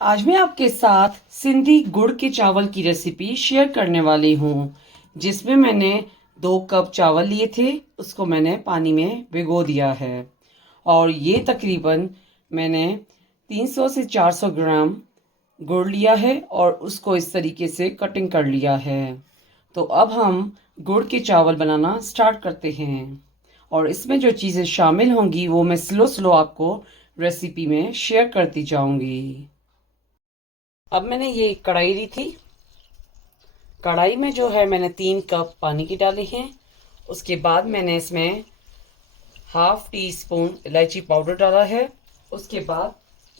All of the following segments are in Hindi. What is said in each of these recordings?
आज मैं आपके साथ सिंधी गुड़ के चावल की रेसिपी शेयर करने वाली हूँ, जिसमें मैंने 2 कप चावल लिए थे। उसको मैंने पानी में भिगो दिया है और ये तकरीबन मैंने 300 से 400 ग्राम गुड़ लिया है और उसको इस तरीके से कटिंग कर लिया है। तो अब हम गुड़ के चावल बनाना स्टार्ट करते हैं और इसमें जो चीज़ें शामिल होंगी वो मैं स्लो स्लो आपको रेसिपी में शेयर करती जाऊंगी। अब मैंने ये कढ़ाई ली थी। कढ़ाई में जो है मैंने 3 कप पानी की डाली है। उसके बाद मैंने इसमें हाफ टी स्पून इलायची पाउडर डाला है। उसके बाद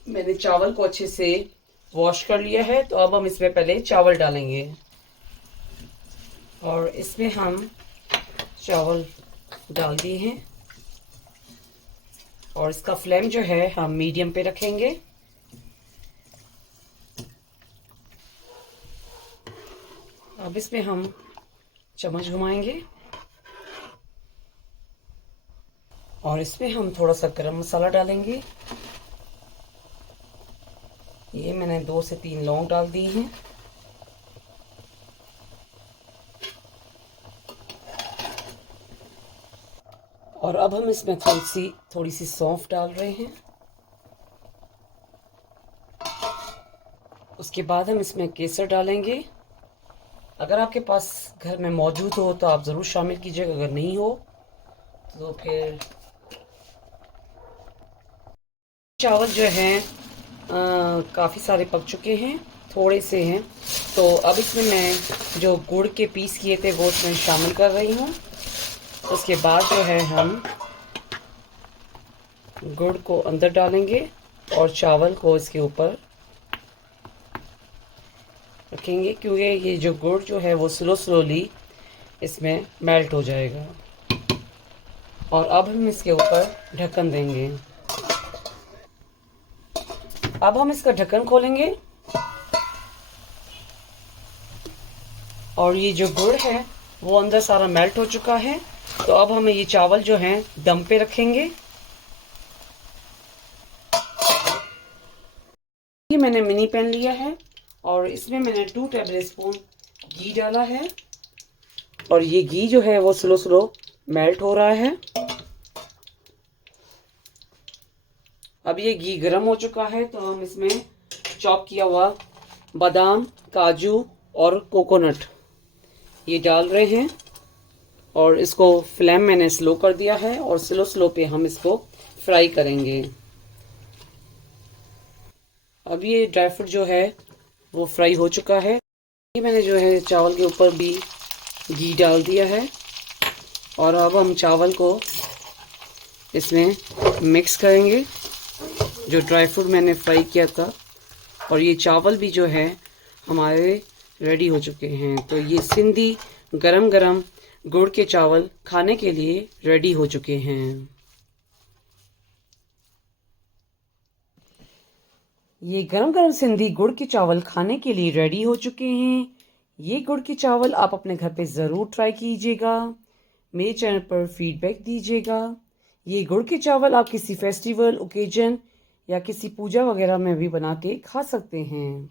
मैंने चावल को अच्छे से वॉश कर लिया है। तो अब हम इसमें पहले चावल डालेंगे और इसमें हम चावल डाल दिए हैं और इसका फ्लेम जो है हम मीडियम पे रखेंगे। अब इसमें हम चम्मच घुमाएंगे और इसमें हम थोड़ा सा गरम मसाला डालेंगे। ये मैंने 2 से 3 लौंग डाल दी हैं। और अब हम इसमें थोड़ी सी सौंफ डाल रहे हैं। उसके बाद हम इसमें केसर डालेंगे। अगर आपके पास घर में मौजूद हो तो आप ज़रूर शामिल कीजिएगा, अगर नहीं हो तो फिर। चावल जो हैं काफ़ी सारे पक चुके हैं, थोड़े से हैं। तो अब इसमें मैं जो गुड़ के पीस किए थे वो इसमें शामिल कर रही हूँ। उसके बाद जो है हम गुड़ को अंदर डालेंगे और चावल को इसके ऊपर रखेंगे, क्योंकि ये जो गुड़ जो है वो स्लोली इसमें मेल्ट हो जाएगा। और अब हम इसके ऊपर ढक्कन देंगे। अब हम इसका ढक्कन खोलेंगे और ये जो गुड़ है वो अंदर सारा मेल्ट हो चुका है। तो अब हमें ये चावल जो हैं दम पे रखेंगे। ये मैंने मिनी पैन लिया है और इसमें मैंने 2 टेबल स्पून घी डाला है और ये घी जो है वो स्लो मेल्ट हो रहा है। अब ये घी गर्म हो चुका है तो हम इसमें चॉप किया हुआ बादाम, काजू और कोकोनट ये डाल रहे हैं और इसको फ्लेम मैंने स्लो कर दिया है और स्लो पे हम इसको फ्राई करेंगे। अब ये ड्राई फ्रूट जो है वो फ्राई हो चुका है। ये मैंने जो है चावल के ऊपर भी घी डाल दिया है और अब हम चावल को इसमें मिक्स करेंगे, जो ड्राई फ्रूट मैंने फ्राई किया था। और ये चावल भी जो है हमारे रेडी हो चुके हैं। तो ये सिंधी गरम गरम गुड़ के चावल खाने के लिए रेडी हो चुके हैं। ये गरम गरम सिंधी गुड़ के चावल खाने के लिए रेडी हो चुके हैं। ये गुड़ के चावल आप अपने घर पे ज़रूर ट्राई कीजिएगा। मेरे चैनल पर फीडबैक दीजिएगा। ये गुड़ के चावल आप किसी फेस्टिवल, ओकेजन या किसी पूजा वगैरह में भी बना के खा सकते हैं।